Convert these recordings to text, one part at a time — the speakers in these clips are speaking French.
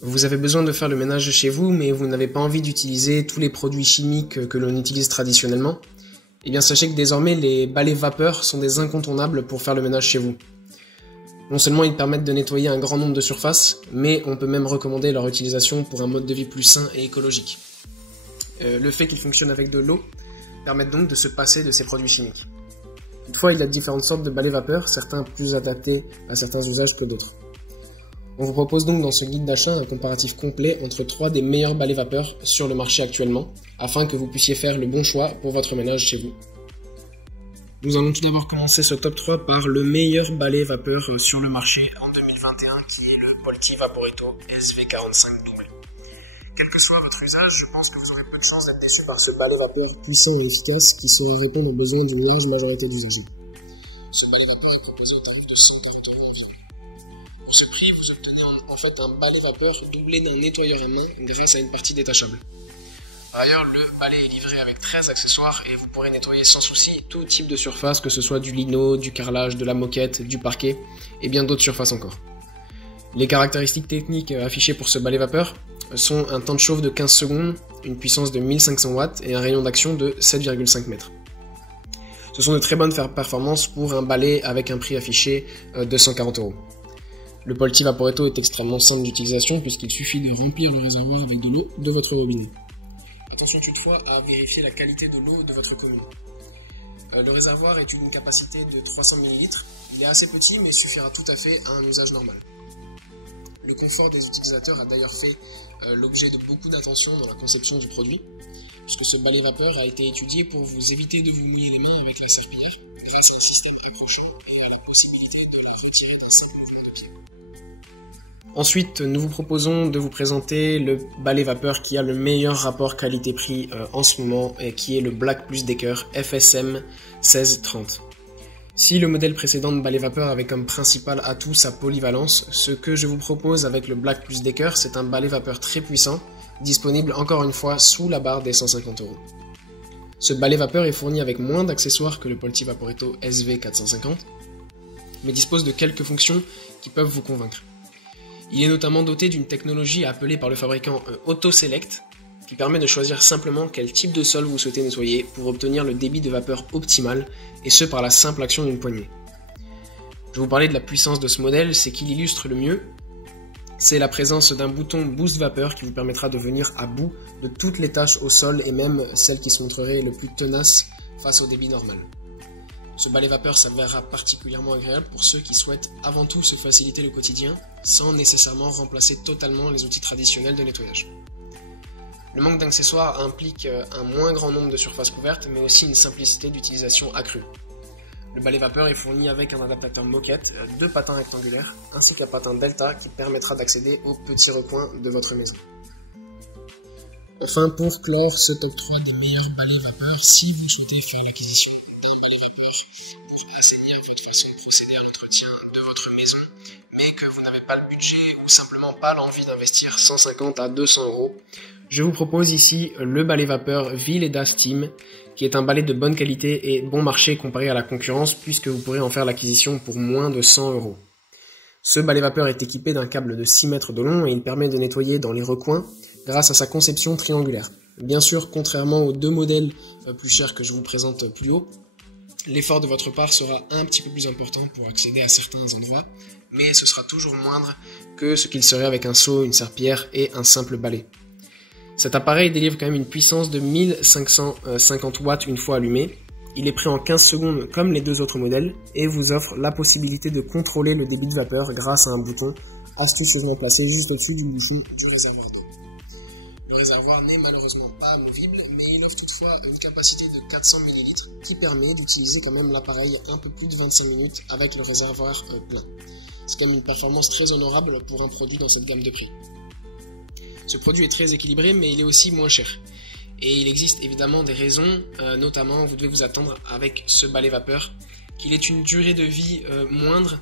Vous avez besoin de faire le ménage chez vous, mais vous n'avez pas envie d'utiliser tous les produits chimiques que l'on utilise traditionnellement. Eh bien sachez que désormais les balais vapeur sont des incontournables pour faire le ménage chez vous. Non seulement ils permettent de nettoyer un grand nombre de surfaces, mais on peut même recommander leur utilisation pour un mode de vie plus sain et écologique. Le fait qu'ils fonctionnent avec de l'eau permet donc de se passer de ces produits chimiques. Toutefois, il y a différentes sortes de balais vapeur, certains plus adaptés à certains usages que d'autres. On vous propose donc dans ce guide d'achat un comparatif complet entre 3 des meilleurs balais vapeur sur le marché actuellement, afin que vous puissiez faire le bon choix pour votre ménage chez vous. Nous allons tout d'abord commencer ce top 3 par le meilleur balai vapeur sur le marché en 2021, qui est le Polti Vaporetto SV45W. Quel que soit votre usage, je pense que vous aurez peu de chance d'être déçu par ce balai vapeur puissant et efficace qui se répond aux besoins d'une immense majorité d'usagers. Ce balai vapeur est proposé au tarif de 140 € environ. Pour ce prix, vous obtenez en fait un balai vapeur doublé d'un nettoyeur à main grâce à une partie détachable. Par ailleurs, le balai est livré avec 13 accessoires et vous pourrez nettoyer sans souci tout type de surface, que ce soit du lino, du carrelage, de la moquette, du parquet et bien d'autres surfaces encore. Les caractéristiques techniques affichées pour ce balai vapeur sont un temps de chauffe de 15 secondes, une puissance de 1500 watts et un rayon d'action de 7,5 mètres. Ce sont de très bonnes performances pour un balai avec un prix affiché de 140 €. Le Polti Vaporetto est extrêmement simple d'utilisation puisqu'il suffit de remplir le réservoir avec de l'eau de votre robinet. Attention toutefois à vérifier la qualité de l'eau de votre commune. Le réservoir est une capacité de 300 ml, il est assez petit mais suffira tout à fait à un usage normal. Le confort des utilisateurs a d'ailleurs fait l'objet de beaucoup d'attention dans la conception du produit, puisque ce balai vapeur a été étudié pour vous éviter de vous mouiller les mains avec la serpillière grâce à un système accrochant et à la possibilité de le retirer d'un simple mouvement de pied. Ensuite, nous vous proposons de vous présenter le balai vapeur qui a le meilleur rapport qualité-prix en ce moment, et qui est le Black Plus Decker FSM 1630. Si le modèle précédent de balai vapeur avait comme principal atout sa polyvalence, ce que je vous propose avec le Black Plus Decker, c'est un balai vapeur très puissant, disponible encore une fois sous la barre des 150 €. Ce balai vapeur est fourni avec moins d'accessoires que le Polti Vaporetto SV450, mais dispose de quelques fonctions qui peuvent vous convaincre. Il est notamment doté d'une technologie appelée par le fabricant Auto Select, qui permet de choisir simplement quel type de sol vous souhaitez nettoyer pour obtenir le débit de vapeur optimal, et ce par la simple action d'une poignée. Je vous parlais de la puissance de ce modèle, c'est qu'il illustre le mieux, c'est la présence d'un bouton Boost Vapeur qui vous permettra de venir à bout de toutes les tâches au sol et même celles qui se montreraient le plus tenaces face au débit normal. Ce balai vapeur s'avérera particulièrement agréable pour ceux qui souhaitent avant tout se faciliter le quotidien, sans nécessairement remplacer totalement les outils traditionnels de nettoyage. Le manque d'accessoires implique un moins grand nombre de surfaces couvertes, mais aussi une simplicité d'utilisation accrue. Le balai vapeur est fourni avec un adaptateur moquette, 2 patins rectangulaires, ainsi qu'un patin delta qui permettra d'accéder aux petits recoins de votre maison. Enfin, pour clore ce top 3 des meilleurs balais vapeur, si vous souhaitez faire l'acquisition d'un balai vapeur pour assainir votre façon de procéder à l'entretien de votre maison, mais que vous n'avez pas le budget ou simplement pas l'envie d'investir 150 à 200 €, je vous propose ici le balai vapeur Vileda Steam, qui est un balai de bonne qualité et bon marché comparé à la concurrence, puisque vous pourrez en faire l'acquisition pour moins de 100 €. Ce balai vapeur est équipé d'un câble de 6 mètres de long et il permet de nettoyer dans les recoins grâce à sa conception triangulaire. Bien sûr, contrairement aux 2 modèles plus chers que je vous présente plus haut, l'effort de votre part sera un petit peu plus important pour accéder à certains endroits, mais ce sera toujours moindre que ce qu'il serait avec un seau, une serpillière et un simple balai. Cet appareil délivre quand même une puissance de 1550 watts une fois allumé. Il est prêt en 15 secondes comme les 2 autres modèles et vous offre la possibilité de contrôler le débit de vapeur grâce à un bouton astucieusement placé juste au-dessus du bouchon du réservoir d'eau. Le réservoir n'est malheureusement pas amovible, mais il offre toutefois une capacité de 400 ml qui permet d'utiliser quand même l'appareil un peu plus de 25 minutes avec le réservoir plein. C'est quand même une performance très honorable pour un produit dans cette gamme de prix. Ce produit est très équilibré, mais il est aussi moins cher. Et il existe évidemment des raisons, notamment vous devez vous attendre avec ce balai vapeur qu'il ait une durée de vie moindre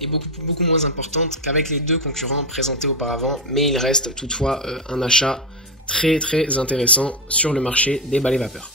et beaucoup moins importante qu'avec les 2 concurrents présentés auparavant, mais il reste toutefois un achat très intéressant sur le marché des balais vapeur.